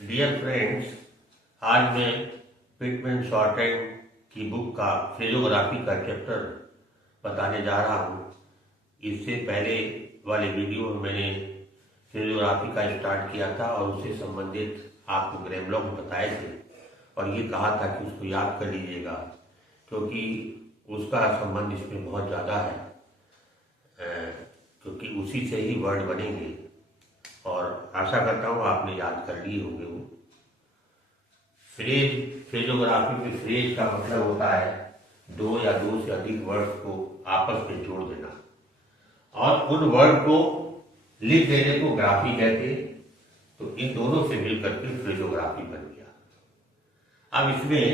Dear friends, आज मैं Pitman shorthand की बुक का फ्रेजोग्राफी का चैप्टर बताने जा रहा हूँ। इससे पहले वाले वीडियो में मैंने फ्रेजोग्राफी का स्टार्ट किया था और उससे संबंधित आपको ग्रामर बताए थे और ये कहा था कि उसको याद कर लीजिएगा क्योंकि उसका संबंध इसमें बहुत ज़्यादा है, क्योंकि उसी से ही वर्ड बनेंगे और आशा करता हूँ आपने याद कर लिए होंगे वो। फ्रेजोग्राफी में फ्रेज का मतलब होता है दो या दो से अधिक वर्ड को आपस में जोड़ देना और उन वर्ड को लिख देने को ग्राफी कहते हैं। तो इन दोनों से मिलकर के फ्रेजोग्राफी बन गया। अब इसमें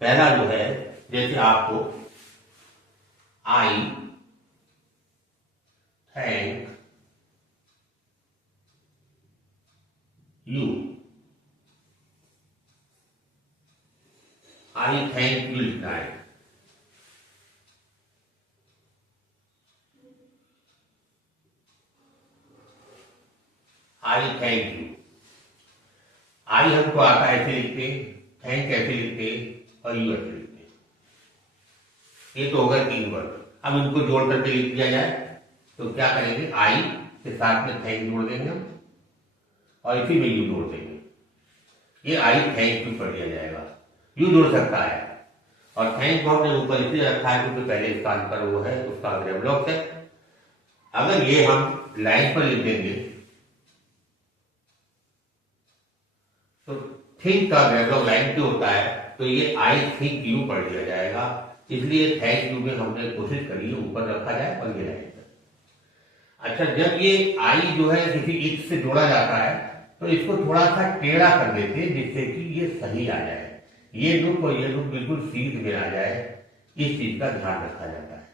पहला जो है, जैसे आपको आई thank you, I thank you लिखना है। आई थैंक यू, आई हमको आता है ऐसे लिखते, थैंक ऐसे लिखते और यू ऐसे लिखते। ये तो होगा तीन वर्ड। अब इनको जोड़ करके लिख दिया जाए तो क्या करेंगे, आई के साथ में थैंक जोड़ देंगे हम और इसी में यू जोड़ देंगे। ये आई थैंक यू कर दिया जाएगा। यू जोड़ सकता है और थैंक को हमने ऊपर इसलिए रखा है क्योंकि पहले स्थान पर वो है, उसका अग्रय ब्लॉक है। अगर ये हम लाइन पर लिख देंगे तो थिंक का अग्रय ब्लॉक लाइन पे होता है, तो ये आई थिंक यू पढ़ दिया जाएगा। इसलिए थैंक यू में हमने कोशिश करी है ऊपर रखा जाए और ये लाइन पर। अच्छा, जब ये आई जो है किसी इट से जोड़ा जाता है तो इसको थोड़ा सा टेढ़ा कर देते हैं जिससे कि ये सही आ जाए, ये लुक और ये लुक बिल्कुल सीध में आ जाए। इस चीज का ध्यान रखा जाता है।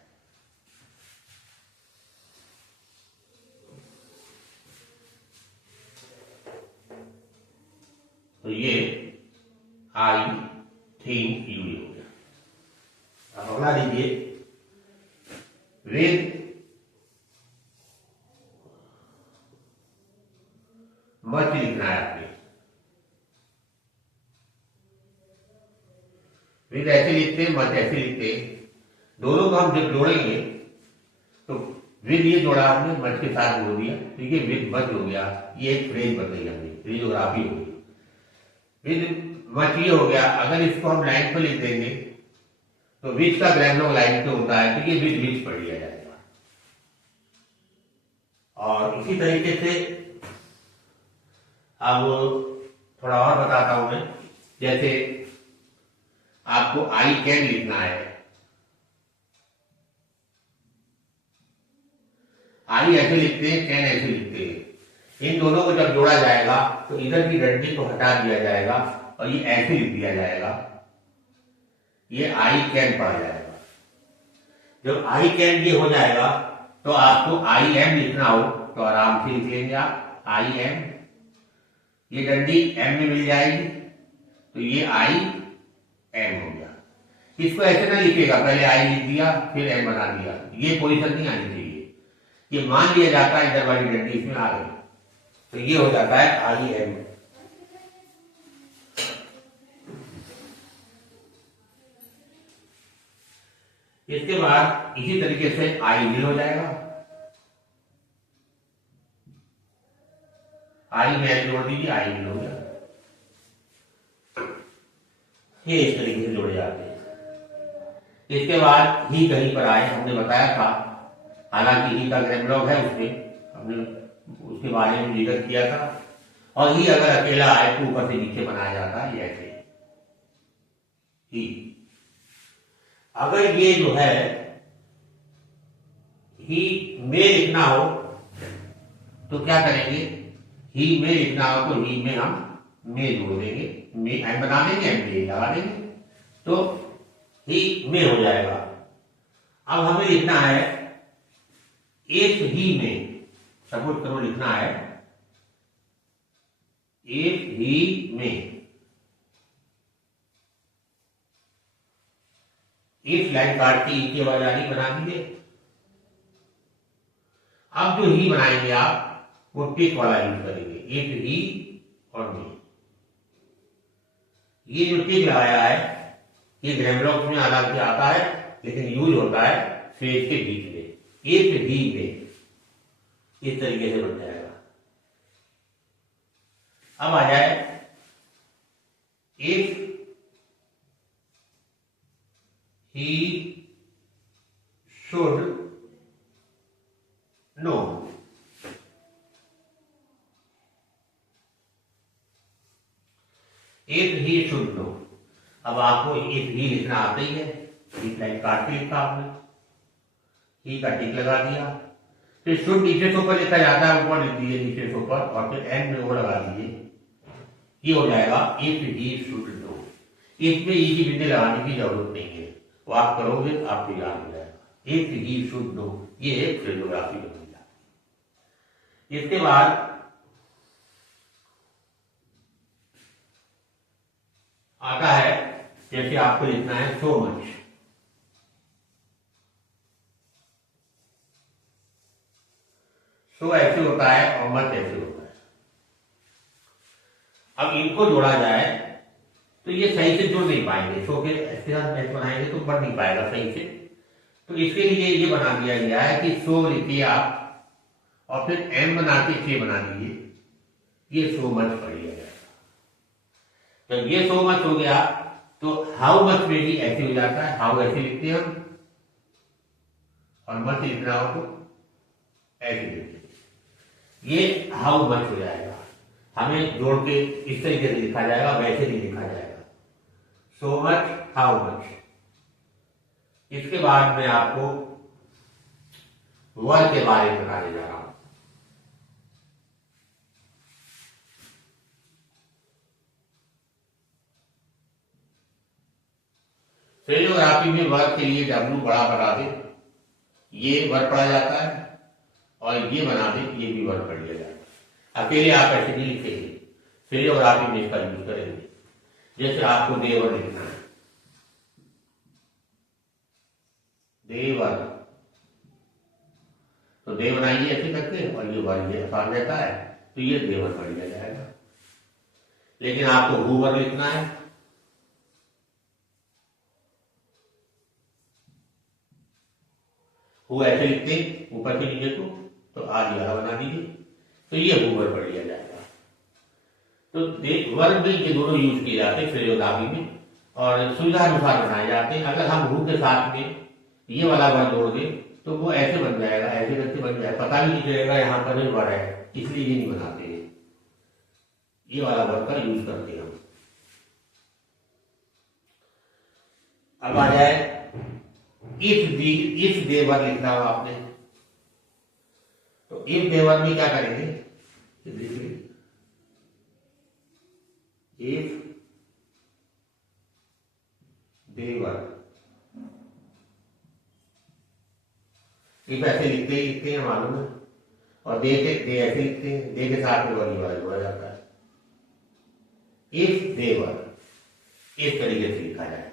तो ये आई थिंक यू हो गया। अब अगला लीजिए, विद मच लिखना है आपने। विद ऐसे लिखते, मच ऐसे लिखते, दोनों को हम जब जोड़ेंगे तो विद ये जोड़ा हमने, मच के साथ जोड़ दिया, ठीक है, विद मच हो गया। ये एक फ्रेज बन गई हमने, फ्रेजोग्राफी हो गई। विद मच ये हो गया। अगर इसको हम लाइन पर लिख देंगे तो विच का ग्रामर लाइन पे होता है, ठीक है, विद विच पढ़ लिया जाएगा। और इसी तरीके से अब थोड़ा और बताता हूं मैं। जैसे आपको आई कैन लिखना है, आई ऐसे लिखते हैं, कैन ऐसे लिखते हैं। इन दोनों को जब जोड़ा जाएगा तो इधर की डंडी को हटा दिया जाएगा और ये ऐसे लिख दिया जाएगा, ये आई कैन पढ़ा जाएगा। जब आई कैन ये हो जाएगा तो आपको आई एम लिखना हो तो आराम से लिख लेंगे आप, आई एम। ये डंडी एम में मिल जाएगी तो ये आई एम हो गया। इसको ऐसे ना लिखेगा, पहले आई लिख दिया फिर एम बना दिया, ये पोजीशन नहीं आनी चाहिए। ये मान लिया जाता है इधर वाली डंडी इसमें आ गई तो ये हो जाता है आई एम। इसके बाद इसी तरीके से आई विल हो जाएगा। आई में एल जोड़ दीजिए, आई विल हो गया। ये इस तरीके से जोड़े जाते हैं। इसके बाद ही कहीं पर आए, हमने बताया था, हालांकि ही का ग्रामर है, उसमें हमने उसके बारे में जिक्र किया था। और ही अगर अकेला आए तो ऊपर से नीचे बनाया जाता है ऐसे ही। अगर ये जो है ही में लिखना हो तो क्या करेंगे, ही में लिखना हो तो ही में हम में जोड़ देंगे, में एम बना देंगे, एम में लगा देंगे तो ही में हो जाएगा। अब हमें लिखना है इफ ही में, सपोज करो लिखना है इफ ही में। इफ लाइन काट के ई के वाला ही बना दीजिए। अब जो ही बनाएंगे आप वो टिक वाला यूज करेंगे, इफ ही और मी। ये जो टिक लगाया है ये ग्रेमलॉक्स में हालांकि आता है, लेकिन यूज होता है स्पेस के बीच में, एक बी में, इस तरीके से बन जाएगा। अब आ जाए if he should know, if he should know. अब आपको इफ ही लिखना आता ही है, एक लाइन काट के लिखा आपने, ही का टिक लगा दिया, फिर शुड नीचे से ऊपर लिखा जाता है, ऊपर लिख दीजिए नीचे से ऊपर, और फिर एंड में वो लगा दीजिए, ये हो जाएगा इफ ही शुड नो। इसमें ई की बिंदी लगाने की जरूरत नहीं है, वो आप करोगे तो आपको याद हो जाएगा। इफ ही शुड नो, ये एक फ्रेजोग्राफी बन जाती। इसके बाद आता है, जैसे आपको लिखना है सो मच, सो ऐसे होता है और मच ऐसे होता है। अब इनको जोड़ा जाए तो ये सही से जुड़ नहीं पाएंगे, सो के ऐसे मैच बनाएंगे तो बढ़ नहीं पाएगा सही से। तो इसके लिए ये बना दिया गया है कि सो लिखिए आप और फिर एम बना के के बना दीजिए, ये सो मच पड़ जाएगा। जब ये सो मच हो गया तो हाउ मच में भी ऐसे हो जाता है, हाउ ऐसे लिखते हैं हम, और मच लिखना हो तो ऐसे लिखते हैं, ये हाउ मच हो जाएगा। हमें जोड़ के इस तरीके से लिखा जाएगा, वैसे नहीं लिखा जाएगा, सो मच हाउ मच। इसके बाद मैं आपको वर के बारे में बताने जा रहा हूं। फ्रेजोग्राफी में वर्ग के लिए डब्ल्यू बड़ा बना दे, ये वर्ग पढ़ा जाता है, और ये बना दे, ये भी वर्ग पढ़ लिया जाता है। अकेले आप ऐसे नहीं लिखेंगे, फ्रेजोग्राफी में इसका यूज करेंगे। जैसे आपको देवर लिखना है, देवर, तो दे बनाइए ऐसे करके, और ये वर्ग ये आसान रहता है, तो ये देवर पढ़ लिया जाएगा। लेकिन आपको हूवर लिखना है, वो ऐसे लिखते ऊपर के नीचे को, तो आज यह बना दीजिए, तो ये हूवर पढ़ लिया जाएगा। तो वर्ग में ये दोनों यूज किए जाते हैं फ्रेजोग्राफी में, और सुविधा अनुसार बनाए जाते हैं। अगर हम हु के साथ में ये वाला वर्ग जोड़ दें तो वो ऐसे बन जाएगा, ऐसे करके बन जाएगा, पता भी नहीं चलेगा यहाँ पर नहीं वर्ग है, इसलिए ये नहीं बनाते हैं, ये वाला वर्ग का यूज करते हैं हम। अब आ जाए इफ देवर लिखना हो आपने, तो इफ देवर में क्या करेंगे, इफ देवर, इफ ऐसे लिखते हैं मालूम है, और दे ऐसे लिखते हैं, दे के साथ में वही वाला जोड़ा जाता है। इफ देवर इस तरीके से लिखा जाएगा।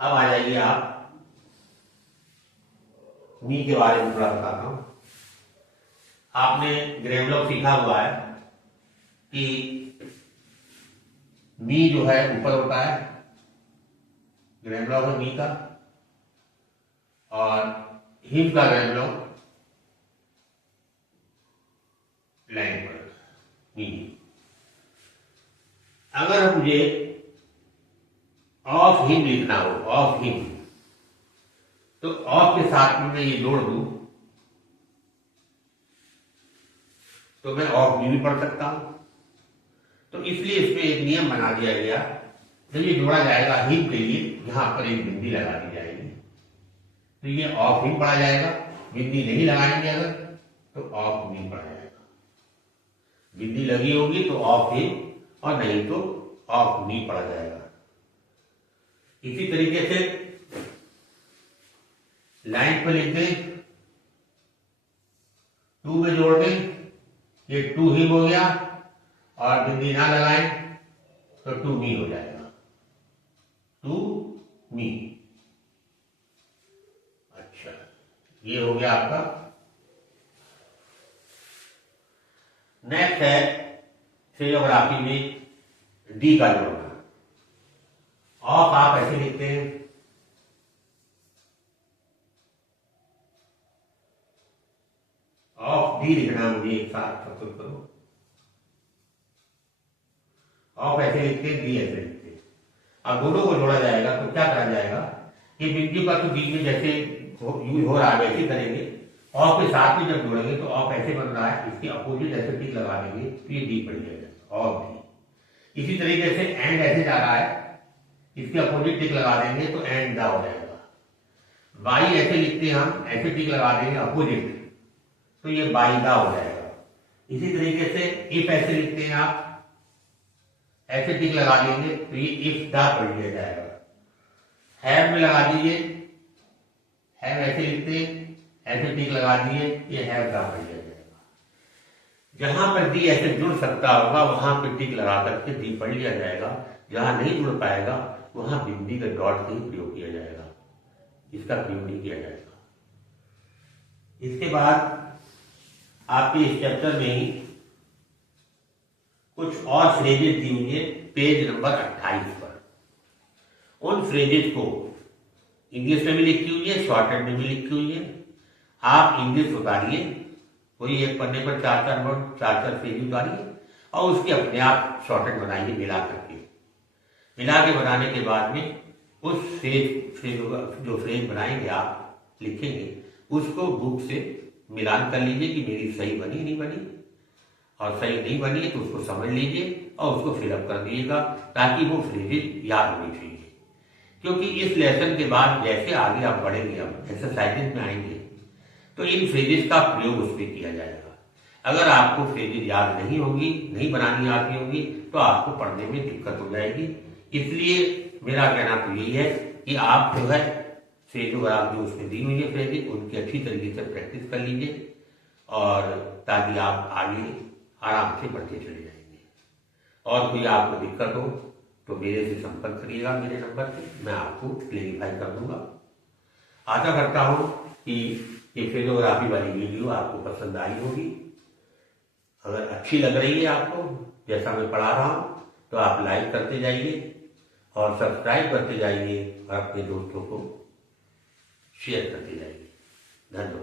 अब आ जाइए आप मी के बारे में थोड़ा बताता हूं। आपने ग्रेमलॉक सीखा हुआ है कि मी जो है ऊपर होता है, ग्रेमलॉक है मी का, और हिम का ग्रेमलॉक लाइन पर मी। अगर मुझे ऑफ हिम लिखना हो, ऑफ हिम, तो ऑफ के साथ में मैं ये जोड़ दूं तो मैं ऑफ भी पढ़ सकता हूं। तो इसलिए इसमें एक नियम बना दिया गया, जब ये जोड़ा जाएगा हिम के लिए यहां पर एक बिंदी लगा दी जाएगी, तो ये ऑफ हिम पढ़ा जाएगा। बिंदी नहीं लगाएंगे अगर तो ऑफ नहीं पढ़ा जाएगा, बिंदी लगी होगी तो ऑफ हिम, और नहीं तो ऑफ नहीं पढ़ा जाएगा। इसी तरीके से लाइन पर लिख दें, टू में जोड़ दें, ये टू हिम हो गया, और बिंदी ना लगाएं तो टू मी हो जाएगा, टू मी। अच्छा, ये हो गया आपका। नेक्स्ट है फ्रेजोग्राफी में डी का जोड़ना। ऑफ आप ऐसे लिखते हैं, ऑफ डी लिखना मुझे एक साथ प्रस्तुत करो। ऑफ ऐसे लिखते हैं, डी ऐसे लिखते हैं। अब दोनों को जोड़ा जाएगा तो क्या करा जाएगा, ये बिंदु का तो बीच में जैसे यूज हो रहा है वैसे करेंगे। ऑफ के साथ में जब जोड़ेंगे तो ऑफ ऐसे बन रहा है, इसकी अपोजिट ऐसे टिक लगा देंगे तो ये डी पड़ जाएगा, ऑफ डी। इसी तरीके से एंड ऐसे जा रहा है, इसके अपोजिट टिक लगा देंगे तो एंड दा हो जाएगा। बाई ऐसे लिखते हैं हम, ऐसे टिक लगा देंगे अपोजिट तो ये बाई दा हो जाएगा। इसी तरीके से इफ ऐसे लिखते हैं आप, ऐसे टिक लगा देंगे तो ये इफ दा पढ़ लिया जाएगा। हैव में लगा दीजिए, हैव ऐसे लिखते हैं, ऐसे टिक लगा दिए, ये हैव दा पढ़ लिया जाएगा। जहां पर दी ऐसे जुड़ सकता होगा वहां पर टिक लगा करके दी पढ़ लिया जाएगा। जहां नहीं जुड़ पाएगा वहां बिंदी का डॉट का ही प्रयोग किया जाएगा, इसका प्रयोग नहीं किया जाएगा। इसके बाद आपके इस चैप्टर में ही कुछ और फ्रेजेस दी हुई है पेज नंबर 28 पर। उन फ्रेजेस को इंग्लिश में भी लिखी हुई है, शॉर्टहैंड में भी लिखी हुई है। आप इंग्लिश उतारिए, कोई एक पन्ने पर 4-4 वर्ड, 4-4 फ्रेज उतारिए और उसके अपने आप शॉर्टहैंड बनाइए मिला करके। मिला के बनाने के बाद में उस फ्रेज जो फ्रेज बनाएंगे आप लिखेंगे, उसको बुक से मिलान कर लीजिए कि मेरी सही बनी नहीं बनी, और सही नहीं बनी है तो उसको समझ लीजिए और उसको फिलअप कर दीजिएगा, ताकि वो फ्रेजेस याद होनी चाहिए। क्योंकि इस लेसन के बाद जैसे आगे आप बढ़ेंगे, अब एक्सरसाइजेज में आएंगे तो इन फ्रेजेस का प्रयोग उस पर किया जाएगा। अगर आपको फ्रेजेस याद नहीं होगी, नहीं बनानी आती होगी, तो आपको पढ़ने में दिक्कत हो जाएगी। इसलिए मेरा कहना तो यही है कि आप जो है फ्रेज अगर आप जो उसमें दी हुई है फ्रेजेस, उनकी अच्छी तरीके से प्रैक्टिस कर लीजिए, और ताकि आप आगे आराम से बढ़ते चले जाएंगे। और कोई आपको दिक्कत हो तो मेरे से संपर्क करिएगा, मेरे नंबर पे, मैं आपको क्लेरिफाई कर दूंगा। आशा करता हूँ कि ये फ्रेजोग्राफी वाली वीडियो आपको पसंद आई होगी। अगर अच्छी लग रही है आपको, जैसा मैं पढ़ा रहा हूँ, तो आप लाइक करते जाइए और सब्सक्राइब करते जाइए और अपने दोस्तों को शेयर करते जाइए। धन्यवाद।